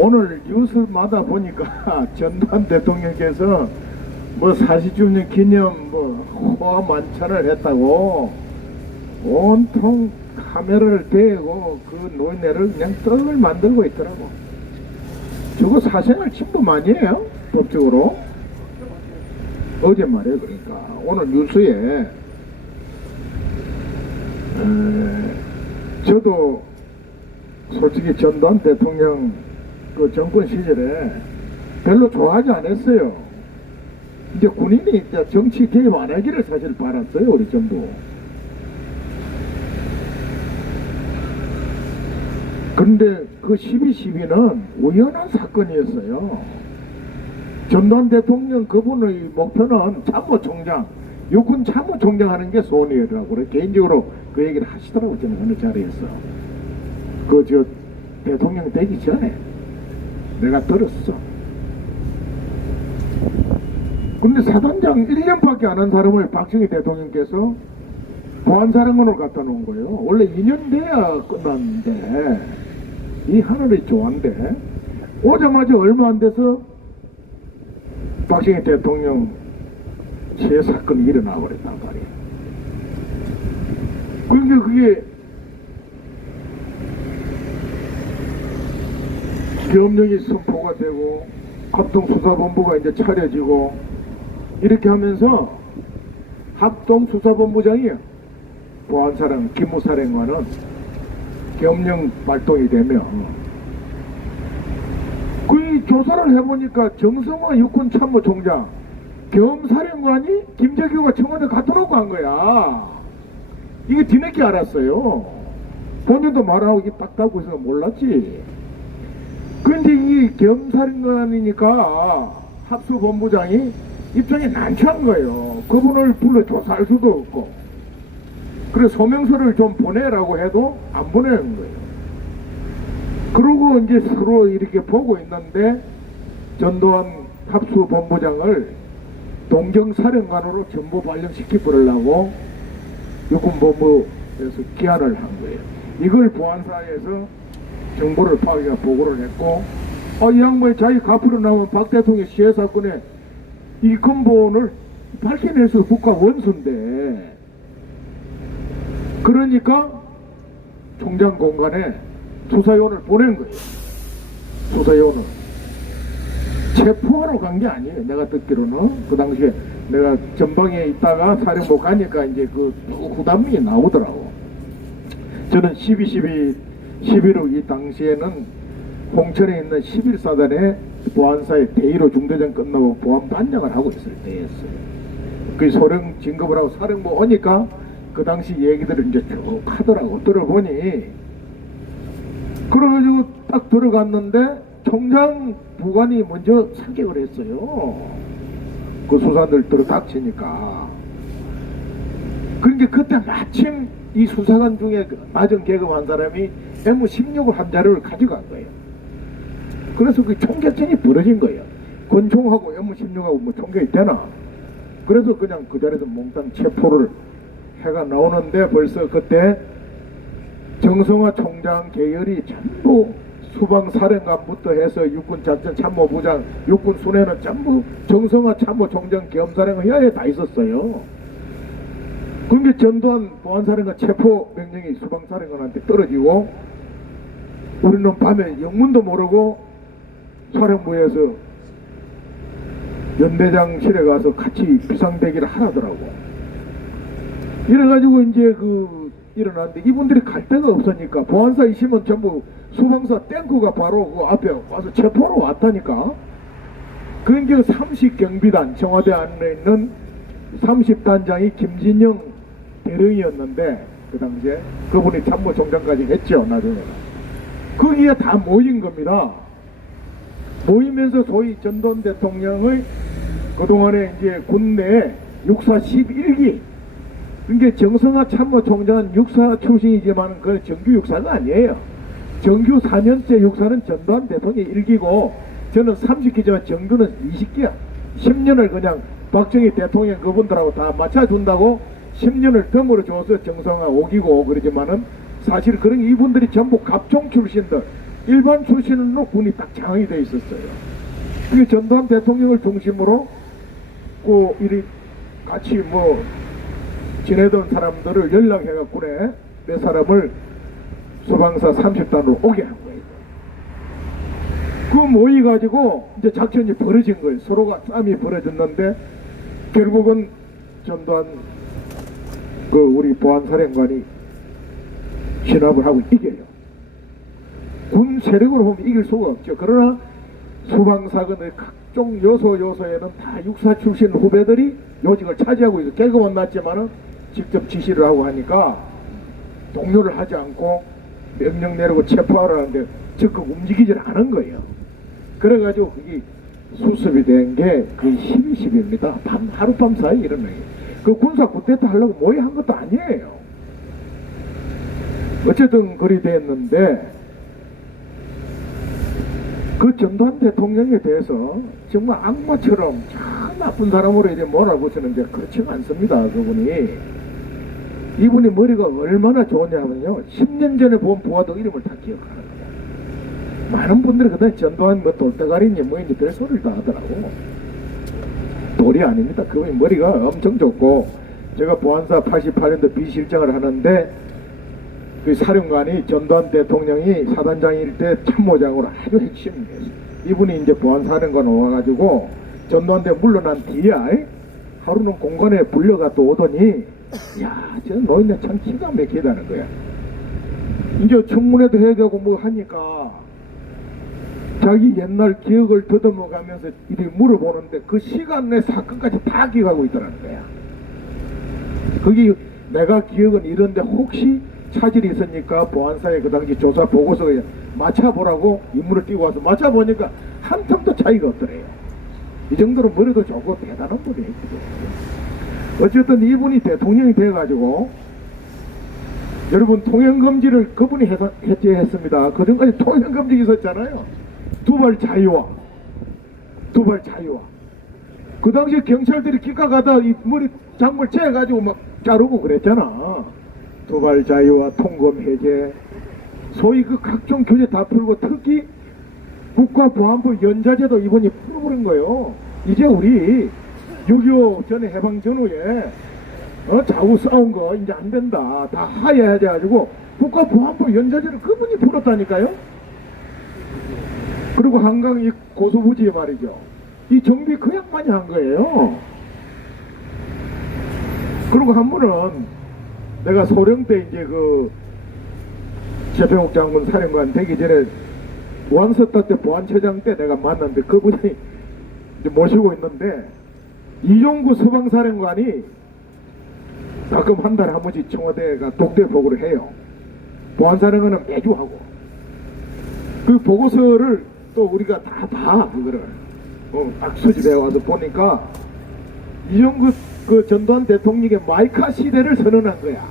오늘 뉴스마다 보니까 전두환 대통령께서 뭐 40주년 기념 뭐 호화 만찬을 했다고 온통 카메라를 대고 그 노인네를 그냥 떡을 만들고 있더라고. 저거 사생활 침범 아니에요? 법적으로? 어제 말이에요. 그러니까 오늘 뉴스에 저도 솔직히 전두환 대통령 그 정권 시절에 별로 좋아하지 않았어요. 이제 군인이 이제 정치 개입 안 하기를 사실 바랐어요. 우리 전부. 그런데 그 12.12는 우연한 사건이었어요. 전두환 대통령 그분의 목표는 참모총장, 육군 참모총장 하는 게 소원이라고 그래. 개인적으로 그 얘기를 하시더라고. 저는 어느 자리에서 그 대통령 되기 전에 내가 들었어. 근데 사단장 1년밖에 안 한 사람을 박정희 대통령께서 보안사령관으로 갖다 놓은 거예요. 원래 2년 돼야 끝났는데 이 하늘이 좋았는데 오자마자 얼마 안 돼서 박정희 대통령 제 사건이 일어나 버렸단 말이에요. 그러니까 그게 계엄령이 선포가 되고 합동수사본부가 이제 차려지고 이렇게 하면서 합동수사본부장이 보안사령 기무사령관은 계엄령 발동이 되면 그 조사를 해보니까 정성화 육군참모총장 계엄사령관이 김재규가 청와대 갔더라고 한 거야. 이게 뒤늦게 알았어요. 본인도 말하고 이게 딱 따고 있어서 몰랐지. 그런데 이 계엄사령관이니까 합수본부장이 입장이 난처한 거예요. 그분을 불러 조사할 수도 없고. 그래서 소명서를 좀 보내라고 해도 안 보내는 거예요. 그러고 이제 서로 이렇게 보고 있는데 전두환 합수본부장을 동경사령관으로 전부 발령시켜 버리려고 육군본부에서 기한을 한 거예요. 이걸 보안사에서 정보를 파악해서 보고를 했고, 이 양반이 자기 갚으러 나온 박 대통령 시해 사건에 이 근본을 밝혀내서 국가 원수인데, 그러니까 총장 공간에 수사요원을 보낸 거예요. 수사요원을 체포하러 간 게 아니에요. 내가 듣기로는 그 당시에 내가 전방에 있다가 사령부 가니까 이제 그 후단명이 나오더라고. 저는 11호 이 당시에는 홍천에 있는 11사단의 보안사의 대위로 중대장 끝나고 보안반장을 하고 있을 때였어요. 그 소령 진급을 하고 사령부 오니까 그 당시 얘기들을 이제 쭉 하더라고. 들어보니 그래가지고 딱 들어갔는데 총장 부관이 먼저 사격을 했어요. 그 수사들 들어닥치니까. 그러니까 그때 마침 이 수사관 중에 낮은 계급한 사람이 M16을 한 자료를 가져간 거예요. 그래서 그 총격전이 벌어진 거예요. 권총하고 M16하고 뭐 총격이 되나? 그래서 그냥 그 자리에서 몽땅 체포를 해가 나오는데 벌써 그때 정성화 총장 계열이 전부 수방사령관부터 해서 육군작전참모부장, 육군순회는 전부 정성화 참모총장 계엄사령관 혀에 다 있었어요. 그러니까 전두환 보안사령관 체포 명령이 수방사령관한테 떨어지고 우리는 밤에 영문도 모르고 사령부에서 연대장실에 가서 같이 비상대기를 하라더라고. 이래가지고 이제 일어났는데 이분들이 갈 데가 없으니까 보안사 있으면 전부 수방사 탱크가 바로 그 앞에 와서 체포로 왔다니까. 그러니까 30경비단 청와대 안에 있는 30단장이 김진영 대령이었는데 그 당시에 그분이 참모총장까지 했죠. 나중에 거기에 다 모인 겁니다. 모이면서 소위 전두환 대통령의 그동안에 이제 군내 육사 11기, 그러니까 정성화 참모총장은 육사 출신이지만 그 정규 육사가 아니에요. 정규 4년째 육사는 전두환 대통령이 1기고 저는 30기지만 정규는 20기야. 10년을 그냥 박정희 대통령 그분들하고 다 맞춰준다고 10년을 덤으로 줘서 정성화 5기고 그러지만은 사실 그런 이분들이 전부 갑종 출신들, 일반 출신으로 군이 딱 장악이 돼 있었어요. 그게 전두환 대통령을 중심으로 그 이리 같이 뭐 지내던 사람들을 연락해갖고 내 사람을 소방사 30단으로 오게 한 거예요. 그 모여가지고 이제 작전이 벌어진 거예요. 서로가 싸움이 벌어졌는데 결국은 전두환 그 우리 보안사령관이 진압을 하고 이겨요. 군 세력으로 보면 이길 수가 없죠. 그러나 소방사건의 각종 요소에는 다 육사 출신 후배들이 요직을 차지하고 있어. 계급은 낮지만은 직접 지시를 하고 하니까 동요를 하지 않고 명령 내리고 체포하라는데 적극 움직이질 않은 거예요. 그래가지고 그게 수습이 된 게 그 12.12입니다. 하룻밤 사이 이런 거예요. 그 군사 쿠데타 하려고 모의한 것도 아니에요. 어쨌든 그리 됐는데 그 전두환 대통령에 대해서 정말 악마처럼 참 나쁜 사람으로 이제 몰아붙이는데 그렇지가 않습니다. 그분이. 이분이 머리가 얼마나 좋냐면요. 10년 전에 본 부하도 이름을 다 기억하는 거야. 많은 분들이 그다음에 전두환 뭐 돌대가리니 뭐인지 별 소리를 다 하더라고. 돌이 아닙니다. 그분이 머리가 엄청 좋고 제가 보안사 88년도 비실장을 하는데 그 사령관이 전두환 대통령이 사단장일 때 참모장으로 아주 핵심이었어요. 이분이 이제 보안사령관 와가지고 전두환대 물러난 뒤에 하루는 공간에 불려가 또 오더니 야, 저 노인네 참 기가 막히다는 거야. 이제 청문회도 해야 되고 뭐 하니까 자기 옛날 기억을 더듬어 가면서 이렇게 물어보는데 그 시간 내 사건까지 다 기억하고 있더라는 거야. 거기 내가 기억은 이런데 혹시 차질이 있으니까 보안사에 그 당시 조사 보고서에 맞춰보라고 인물을 띄고 와서 맞춰보니까 한 텀도 차이가 없더래요. 이 정도로 머리도 좋고 대단한 분이에요. 어쨌든 이분이 대통령이 돼가지고 여러분 통행금지를 그분이 해제했습니다. 그전까지 통행금지 있었잖아요. 두발 자유화 그 당시 경찰들이 기가 가다 이 머리 장물 재가지고 막 자르고 그랬잖아. 두발 자유화 통금 해제 소위 그 각종 규제 다 풀고 특히 국가보안부 연좌제도 이번이 풀어버린 거예요. 이제 우리 6.25 전에 해방 전후에 좌우 싸운 거 이제 안 된다. 다 하야해가지고 국가보안부 연좌제를 그분이 풀었다니까요. 그리고 한강 이 고수부지에 말이죠. 이 정비 그 양반이 한 거예요. 그리고 한 분은 내가 소령 때 이제 그 최병욱 장군 사령관 되기 전에 보안서타 때 보안처장 때 내가 만났는데 그분이 이제 모시고 있는데 이종구 서방사령관이 가끔 한 달에 한 번씩 청와대가 독대 보고를 해요. 보안사령관은 매주 하고 그 보고서를 또 우리가 다 봐. 그거를 딱 수집해 와서 보니까 이종구 그 전두환 대통령의 마이카 시대를 선언한 거야.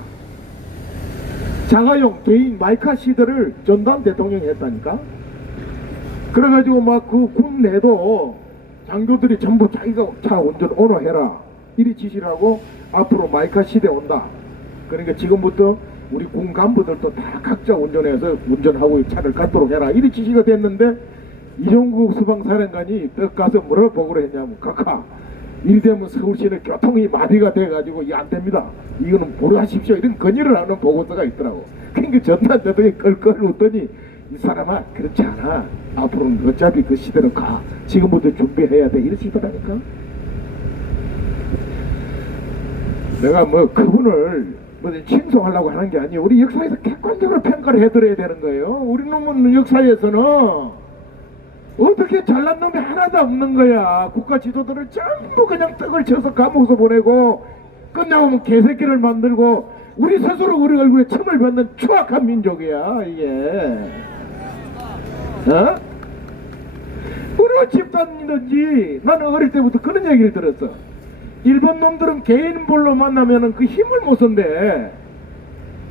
자가용 개인 마이카 시대를 전두환 대통령이 했다니까. 그래가지고 막 그 군 내도 장교들이 전부 자기가 차 운전 오너해라 이리 지시를 하고 앞으로 마이카 시대 온다. 그러니까 지금부터 우리 군 간부들도 다 각자 운전해서 운전하고 차를 갖도록 해라 이리 지시가 됐는데 이종국 수방사령관이 떡 가서 뭐라고 보고를 했냐면 각하 이리 되면 서울시는 교통이 마비가 돼가지고 이게 안 됩니다. 이거는 보류하십시오. 이런 건의를 하는 보고서가 있더라고. 그러니까 전두환 대통령이 껄껄 웃더니 이 사람아 그렇지 않아. 앞으로는 어차피 그 시대로 가. 지금부터 준비해야 돼. 이러시더라니까. 내가 뭐 그분을 뭐 칭송하려고 하는 게 아니에요. 우리 역사에서 객관적으로 평가를 해드려야 되는 거예요. 우리 놈은 역사에서는 어떻게 잘난 놈이 하나도 없는 거야. 국가 지도들을 전부 그냥 떡을 쳐서 감옥에서 보내고 끝나면 개새끼를 만들고 우리 스스로 우리 얼굴에 침을 뱉는 추악한 민족이야 이게. 어느 집단이든지 나는 어릴 때부터 그런 얘기를 들었어. 일본 놈들은 개인별로 만나면은 그 힘을 못 쓴대.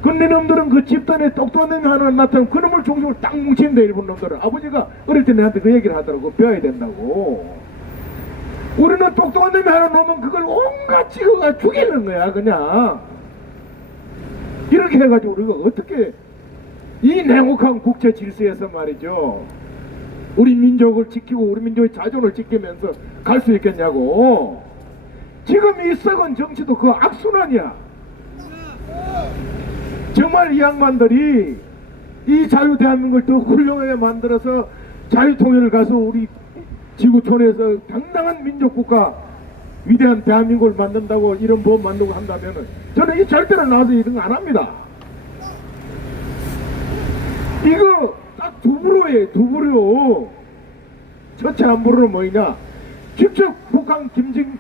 근데 놈들은 그 집단에 똑똑한 놈이 하나 나타나면 그 놈을 중심으로 딱 뭉친대. 일본 놈들은. 아버지가 어릴 때 내한테 그 얘기를 하더라고. 배워야 된다고. 우리는 똑똑한 놈이 하나 놓으면 그걸 온갖 찍어가 죽이는 거야 그냥. 이렇게 해가지고 우리가 어떻게 이 냉혹한 국제 질서에서 말이죠, 우리 민족을 지키고 우리 민족의 자존을 지키면서 갈 수 있겠냐고. 지금 이 썩은 정치도 그 악순환이야. 정말 이 양반들이 이 자유 대한민국을 더 훌륭하게 만들어서 자유통일을 가서 우리 지구촌에서 당당한 민족국가 위대한 대한민국을 만든다고 이런 법 만들고 한다면은 저는 이 절대로 나와서 이런 거 안 합니다. 이거 딱 두 부로예요, 두 부로. 첫째 한 부로는 뭐냐, 직접 북한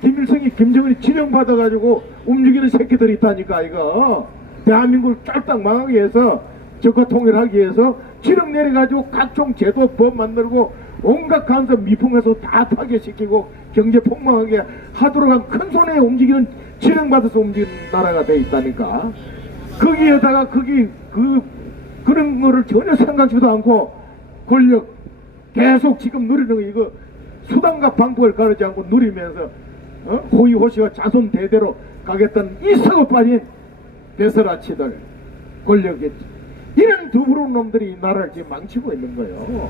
김일성이 김정은이 지명받아가지고 움직이는 새끼들이 있다니까. 이거 대한민국을 쫄딱 망하게 해서 적화 통일하기 위해서 지령 내려가지고 각종 제도 법 만들고 온갖 간섭 미풍해서 다 파괴시키고 경제 폭망하게 하도록 한 큰 손에 움직이는 지령받아서 움직이는 나라가 돼 있다니까. 거기에다가 그런 거를 전혀 생각지도 않고 권력 계속 지금 누리는 거, 이거 수단과 방법을 가르지 않고 누리면서 호의호시와 자손 대대로 가겠다는 이 썩어 빠진 배설아치들, 권력이 이런 두부러운 놈들이 이 나라를 지금 망치고 있는 거예요.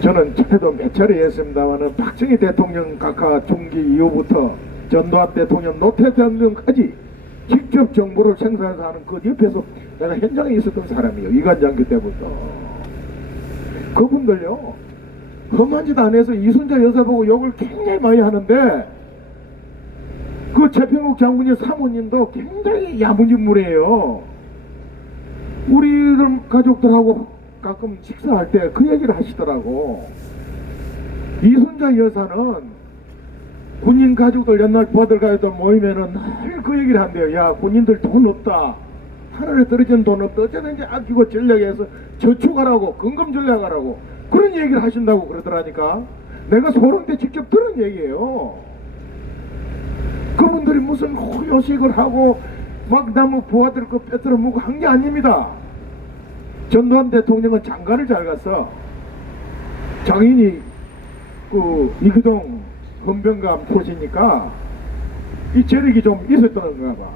저는 전에도 몇 차례 했습니다만은 박정희 대통령 각하 중기 이후부터 전두환 대통령, 노태 대통령까지 직접 정보를 생산해서 하는 그 옆에서 내가 현장에 있었던 사람이에요. 이관장교 때부터. 그분들요, 험한 짓 안 해서 이순자 여사 보고 욕을 굉장히 많이 하는데 그 최평욱 장군의 사모님도 굉장히 야무진물이에요. 우리들 가족들하고 가끔 식사할 때 그 얘기를 하시더라고. 이순자 여사는 군인 가족들 옛날 부하들 가족들 모이면은 늘 그 얘기를 한대요. 야, 군인들 돈 없다, 하늘에 떨어진 돈 없다, 어쩌든지 아끼고 전략해서 저축하라고, 근금 전략하라고 그런 얘기를 하신다고 그러더라니까. 내가 소론 때 직접 들은 얘기예요. 그분들이 무슨 호요식을 하고 막 나무 부하들 그 빼들어 먹고 한 게 아닙니다. 전두환 대통령은 장가를 잘 갔어. 장인이 그 이규동 헌병감 출신이니까 이 재력이 좀 있었던가 봐.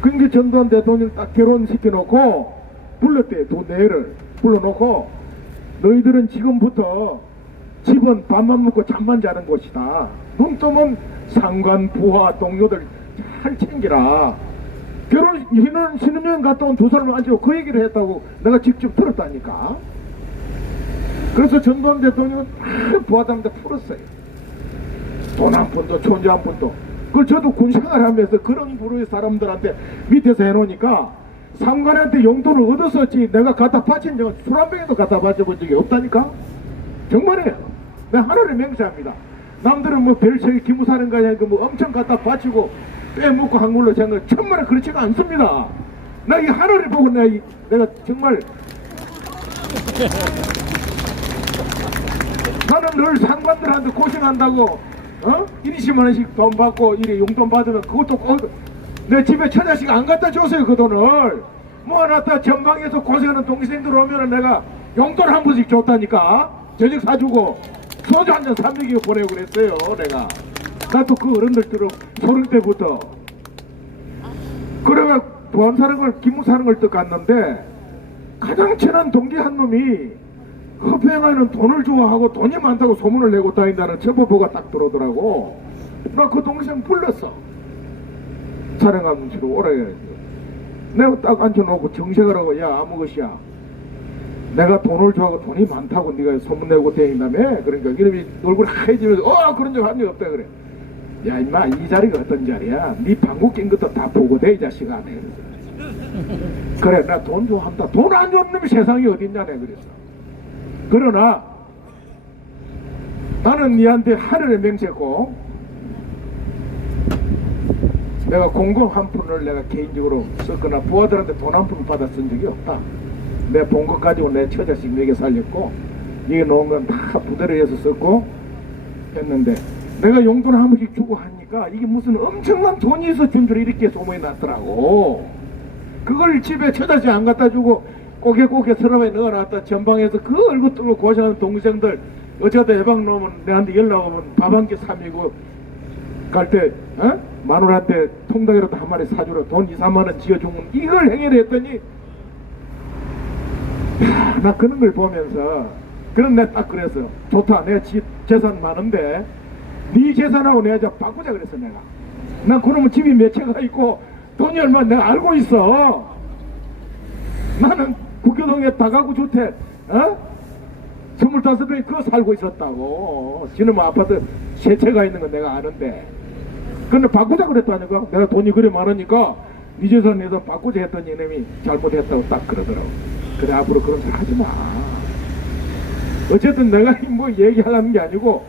그러니까 전두환 대통령 딱 결혼시켜놓고 불렀대. 두 내를 불러놓고 너희들은 지금부터 집은 밥만 먹고 잠만 자는 곳이다. 눈 뜨면 상관, 부하, 동료들 잘 챙기라. 결혼 신혼여행 갔다 온 두 사람을 앉히고 그 얘기를 했다고 내가 직접 들었다니까. 그래서 전두환 대통령은 다 부하장한테 풀었어요. 돈 한 푼도 천재 한 푼도. 그걸 저도 군 생활하면서 그런 부류의 사람들한테 밑에서 해놓으니까 상관한테 용돈을 얻었었지 내가 갖다 바친 적은 술 한 병에도 갖다 바쳐본 적이 없다니까. 정말이에요. 내가 하나를 맹세합니다. 남들은 뭐 별책이 기무사는 거냐 뭐 엄청 갖다 바치고 빼먹고 한 걸로 생각 천만에 그렇지가 않습니다. 나 이 하늘을 보고 내가 정말 나는 늘 상관들한테 고생한다고 20만 원씩 돈 받고 이래 용돈 받으면 그것도 꼭 내 집에 처자식 안 갖다 줬어요. 그 돈을 모아놨다 전방에서 고생하는 동생들 오면은 내가 용돈 한 번씩 줬다니까. 저녁 사주고 소주 한 잔 300개 보내고 그랬어요. 내가 나도 그 어른들처럼 소를 때부터 그래가 부함 사는 걸 기무 사는 걸 떠갔는데 가장 친한 동기 한 놈이 허평에는 돈을 좋아하고 돈이 많다고 소문을 내고 다닌다는 첩보가 딱 들어오더라고. 나 그 동생 불렀어. 촬영하면서 오래 내가 딱 앉혀놓고 정색을 하고 야 아무것이야. 내가 돈을 좋아하고 돈이 많다고 네가 소문내고 다닌다며. 그러니까 이놈이 얼굴 하얘지면서 그런 적 한 적 없다 그래. 야 임마 이 자리가 어떤 자리야. 네 방구 낀 것도 다 보고 돼 이 자식아. 그래 나 돈 좋아한다. 돈 안 좋은 놈이 세상에 어딨냐 내 그랬어. 그러나 나는 니한테 하늘을 맹세했고 내가 공공 한 푼을 내가 개인적으로 썼거나 부하들한테 돈 한 푼 받아 쓴 적이 없다. 내 본 것 가지고 내 처자식 내게 살렸고 이게 놓은 건 다 부대를 해서 썼고 했는데 내가 용돈 한 번씩 주고 하니까 이게 무슨 엄청난 돈이 있어 준 줄 이렇게 소문이 났더라고. 그걸 집에 처자식 안 갖다 주고 꼬개꼬개 서랍에 넣어놨다 전방에서 그 얼굴 뜨고 고생하는 동생들 어쩌다 해방 놓으면 내한테 연락 오면 밥 한 끼 삼이고 갈 때 마누라한테 통닭이라도 한 마리 사주라 돈 2, 3만 원 지어주면 이걸 행위를 했더니 나 그런 걸 보면서 그런 내가 딱 그랬어. 좋다. 내 재산 많은데 네 재산하고 내가 좀 바꾸자 그랬어. 내가 난 그러면 집이 몇 채가 있고 돈이 얼마 내가 알고 있어. 나는 국교동에 다가구 주택 25평에 그거 살고 있었다고. 지금 아파트 3채가 있는 건 내가 아는데 근데 바꾸자 그랬다니까. 내가 돈이 그래 많으니까 네 재산에서 바꾸자 했더니 이놈이 잘못했다고 딱 그러더라고. 그래 앞으로 그런 소리 하지 마. 어쨌든 내가 뭐 얘기하려는 게 아니고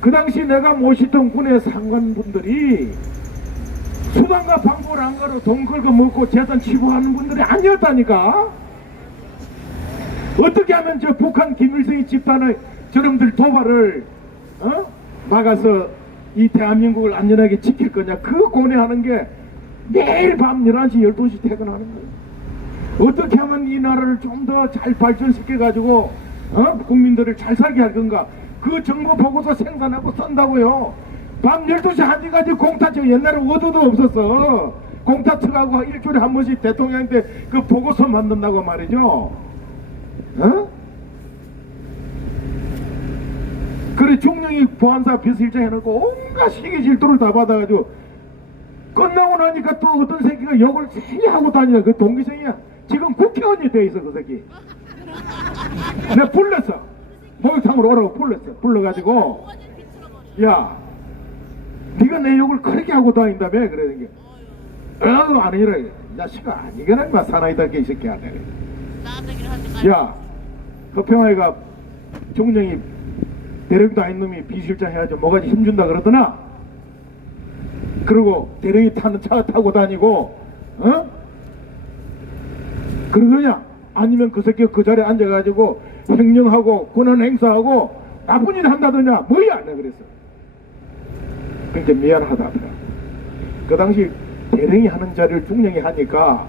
그 당시 내가 모시던 군의 상관분들이 수단과 방법을 안 가로 돈 걸고 먹고 재산 치부하는 분들이 아니었다니까. 어떻게 하면 저 북한 김일성이 집단의 저놈들 도발을 막아서 이 대한민국을 안전하게 지킬 거냐. 그 고뇌하는 게 매일 밤 11시 12시 퇴근하는 거예요. 어떻게 하면 이 나라를 좀 더 잘 발전시켜 가지고 국민들을 잘 살게 할 건가. 그 정보 보고서 생산하고 쓴다고요. 밤 12시 1시까지 공타처 옛날에 어도도 없었어. 공타처하고 일주일에 한 번씩 대통령한테 그 보고서 만든다고 말이죠. 그래 중령이 보안사 비서실장 해놓고 온갖 시기 질투를 다 받아가지고 끝나고 나니까 또 어떤 새끼가 욕을 세게 하고 다니냐. 그 동기생이야. 지금 국회의원이 돼 있어 그 새끼. 내가 불렀어. 목욕탕으로 오라고 불러가지고 야 네가 내 욕을 그렇게 하고 다닌다며. 그러는 게 아니라 이 자식아 이거는 막 사나이답게 이 새끼야. 야 허평아이가 종령이 대령도 아닌 놈이 비실장 해가지고 뭐가지 힘준다 그러더나. 그리고 대령이 타는 차 타고 다니고 그러냐. 아니면 그 새끼가 그 자리에 앉아가지고 횡령하고 권한 행사하고 나쁜 일 한다더냐. 뭐야 내가 그랬어. 그러니까 미안하다더라. 그 당시 대령이 하는 자리를 중령이 하니까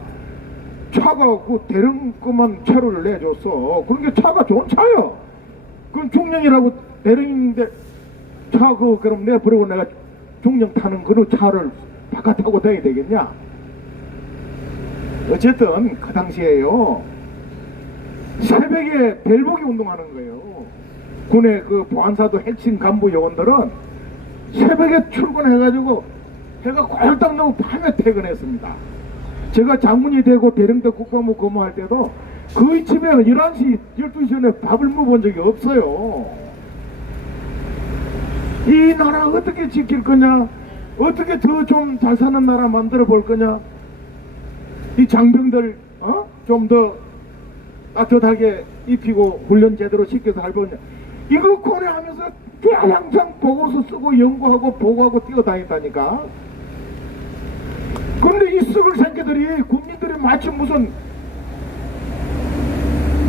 차가 그 대령 것만 차로를 내줬어. 그러니까 차가 좋은 차요. 그건 중령이라고 대령인데 차 그럼 내가 부르고 내가 중령 타는 그런 차를 바깥 타고 다녀야 되겠냐. 어쨌든 그 당시에요 새벽에 벨보기 운동하는 거예요. 군의 그 보안사도 핵심 간부 요원들은 새벽에 출근해가지고 해가 꼴딱 넘어 밤에 퇴근했습니다. 제가 장군이 되고 대령대 국방부 근무할 때도 거의 집에 11시 12시 전에 밥을 먹어본 적이 없어요. 이 나라 어떻게 지킬 거냐, 어떻게 더 좀 잘 사는 나라 만들어 볼 거냐, 이 장병들 좀 더 따뜻하게 입히고 훈련 제대로 시켜서 할 거냐, 이거 고려하면서 항상 보고서 쓰고 연구하고 보고하고 뛰어다녔다니까. 근데 이 썩을 새끼들이 국민들이 마치 무슨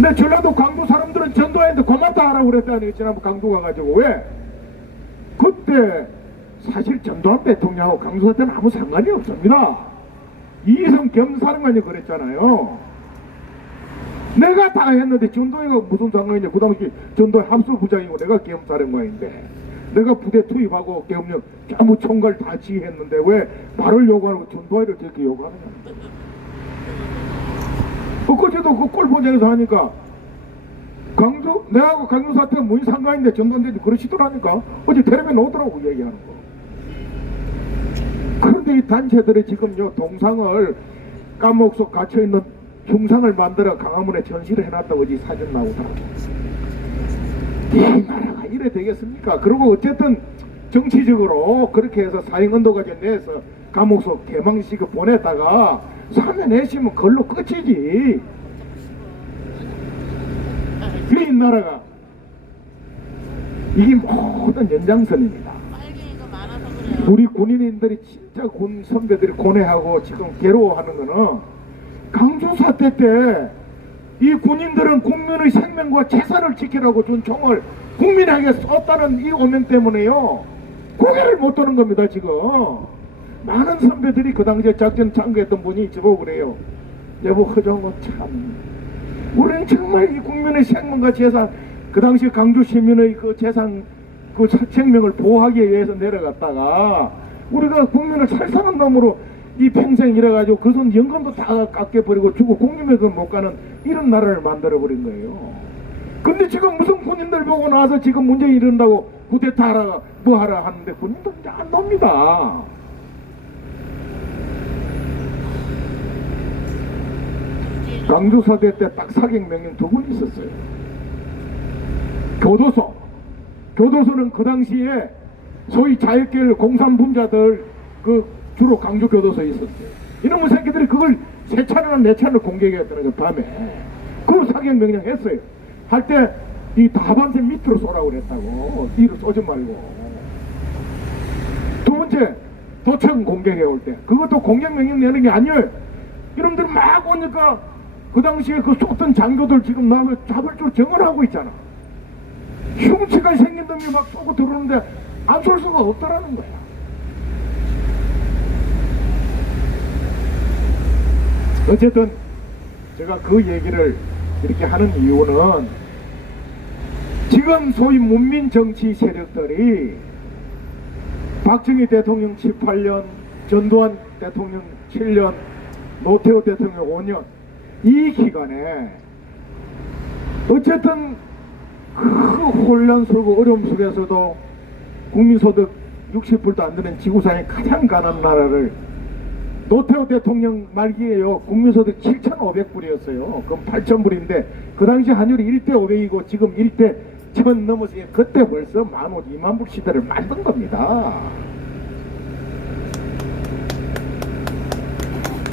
내 전라도 강도 사람들은 전도했는데 고맙다 하라고 그랬다니. 지난번 강도 가가지고. 왜? 그때 사실 전두환 대통령하고 강도 사태는 아무 상관이 없습니다. 이성 겸사령관이 그랬잖아요. 내가 다 했는데 전도회가 무슨 상관이냐. 그 당시 전도회 함수부장이고 내가 겸사령관인데 내가 부대 투입하고 계엄령 아무 총괄 다 지휘했는데 왜 나를 요구하고 전도회를 저렇게 요구하느냐. 그제도 그 꼴보장에서 하니까 강조 내하고 강조 사태가 무슨 상관인데 전도한테 그러시더라니까. 어제 텔레비에 나오더라고 얘기하는 거. 그런데 이 단체들이 지금요 동상을 감옥 속 갇혀있는 흉상을 만들어 강화문에 전시를 해놨다고 어제 사진 나오더라고. 이 나라가 이래 되겠습니까? 그리고 어쨌든 정치적으로 그렇게 해서 사형언도까지 내서 감옥 속 개망식을 보냈다가 사면내시면 그걸로 끝이지. 이 나라가 이게 모든 연장선입니다. 우리 군인들이 진짜 군 선배들이 고뇌하고 지금 괴로워하는 거는 강조 사태 때 이 군인들은 국민의 생명과 재산을 지키라고 준 총을 국민에게 썼다는 이 오명 때문에요 고개를 못 도는 겁니다. 지금 많은 선배들이 그 당시에 작전 참가했던 분이 저보고 그래요. 여보 허정호 참 우리는 정말 이 국민의 생명과 재산, 그 당시 강주 시민의 그 재산, 그 생명을 보호하기 위해서 내려갔다가 사면에 내시면 그걸로 끝이지. 이 나라가 우리가 국민을 살상한 놈으로 이 평생 일해가지고 그 손 연금도 다 깎여버리고 주고 공님에도 못 가는 이런 나라를 만들어버린 거예요. 근데 지금 무슨 군인들 보고 나서 지금 문제 일어난다고 쿠데타 하라 뭐 하라 하는데 군인들 이제 안 놉니다. 강조사대 때 딱 사격 명령 2분 있었어요. 교도소는 그 당시에 소위 자유계열 공산분자들 그 주로 강조 교도소에 있었어요. 이놈의 새끼들이 그걸 3차례나 4차례나 공격했더라고요. 밤에 그 사격 명령 했어요. 할 때 이 다반세 밑으로 쏘라고 그랬다고. 뒤로 쏘지 말고. 두 번째 도청 공격해 올 때 그것도 공격 명령 내는 게 아니에요. 이놈들 막 오니까 그 당시에 그 쏘던 장교들 지금 나를 잡을 줄 정언하고 있잖아. 흉치가 생긴 놈이 막 쏘고 들어오는데 안 쏠 수가 없다라는 거야. 어쨌든 제가 그 얘기를 이렇게 하는 이유는 지금 소위 문민 정치 세력들이 박정희 대통령 18년, 전두환 대통령 7년, 노태우 대통령 5년 이 기간에 어쨌든 그 혼란스럽고 어려움 속에서도 국민소득 60불도 안 되는 지구상의 가장 가난한 나라를 노태우 대통령 말기에요. 국민소득 7,500불이었어요. 그럼 8,000불인데 그 당시 환율이 1대 500이고 지금 1대 1000 넘어서 그때 벌써 15,000, 20,000불 시대를 만든 겁니다.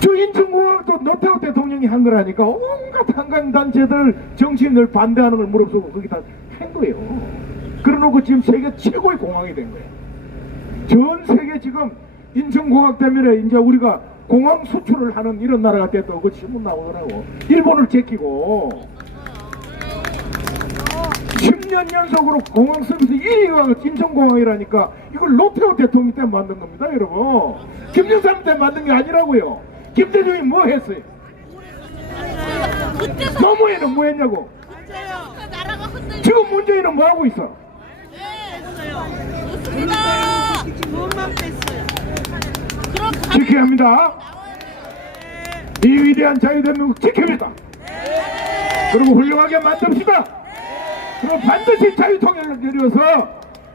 저 인천공항도 노태우 대통령이 한 거라니까 온갖 한강단체들 정치인들 반대하는 걸 무릅쓰고 거기다 한 거예요. 그래놓고 지금 세계 최고의 공항이 된 거예요. 전 세계 지금 인천공항 때문에 이제 우리가 공항 수출을 하는 이런 나라가 됐다고 그 신문 나오더라고. 일본을 제끼고 10년 연속으로 공항 서비스 1위가 인천공항이라니까 이걸 노태우 대통령 때 만든 겁니다, 여러분. 김정삼 때 만든 게 아니라고요. 김대중이 뭐 했어요? 노무현은 뭐 했냐고? 지금 문재인은 뭐 하고 있어? 돈만 뺐어요. 지켜야 합니다. 이 위대한 자유대한민국 지킵니다. 그리고 훌륭하게 만듭시다. 그리고 반드시 자유통일을 이루어서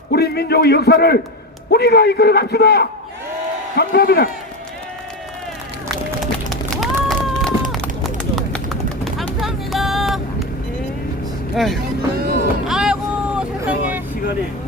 우리 민족의 역사를 우리가 이끌어 갑시다. 감사합니다. 감사합니다. 아이고 세상에. 시간이